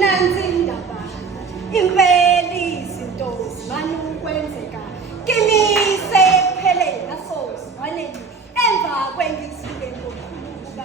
nansi indaba impela izinto zimane ukwenzeka kimi sekupheleni nasozwaneni emva kwengizile ngokukhuluka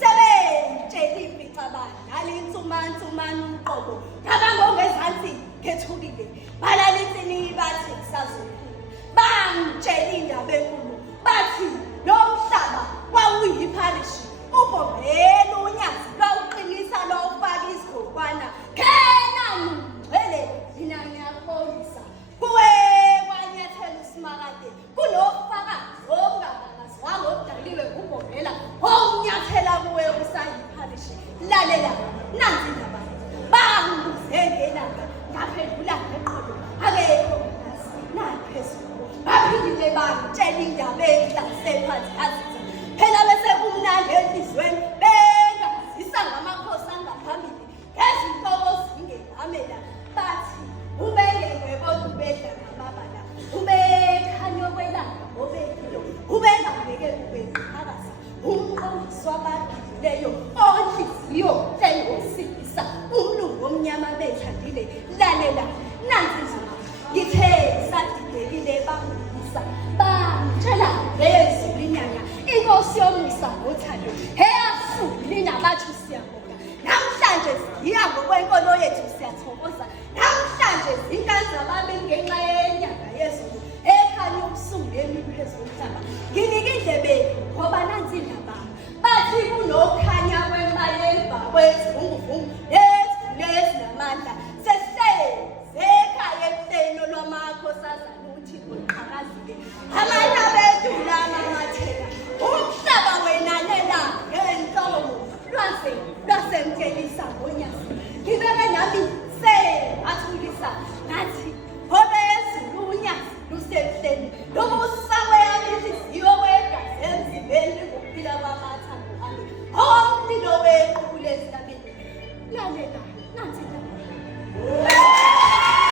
sebentshela impicabana nalinsumansumana uqobo ngabangongezansi ngethulile balalitini bathi kusazokhulu bangitshela indaba enkulu bathi lo mhlaba wawuyipharishi ubovela unyazi lwawuqinisa lwawufaka izigokwana kenani ngcwele mina ngiyakholisa kuwe kwanyathela usimakade kunofakazi obungabakazwanga obudaliwe ubovela onyathela kuwe usayipharishi lalela nansi indaba bangibuze ngelanga ngaphendula ngeqolo akekho naphezulu baphindile bangitshela indaba enhlasephansi aziza phela bese kumnandi enhlizweni bengazisa ngamakhosi angaphambili ngezinhloko zingengamela bathi ubengekwe kodwa ubedla ngamabala ubekhanya okwelanga ngobekilo ubengabheke ubeqhakaza umqondisi wabagidileyo onhliziyo engosilisa umlungu omnyama bethandile lalela nansi indaba ngithe sadidekile bangisa bangitshela ngezilinyanya inkosi yomusa ngothando eyasungulina bathi siyabonga namhlanje siya ngokwenkolo yethu siyathokoza namhlanje inkazi ababi ngenxa yenyanga yezulu ekhanya ukusunguleni phezulu umhlaba nginika indlebe ngoba nansi indaba bathi kunokhanya kwemba yemva kwezulu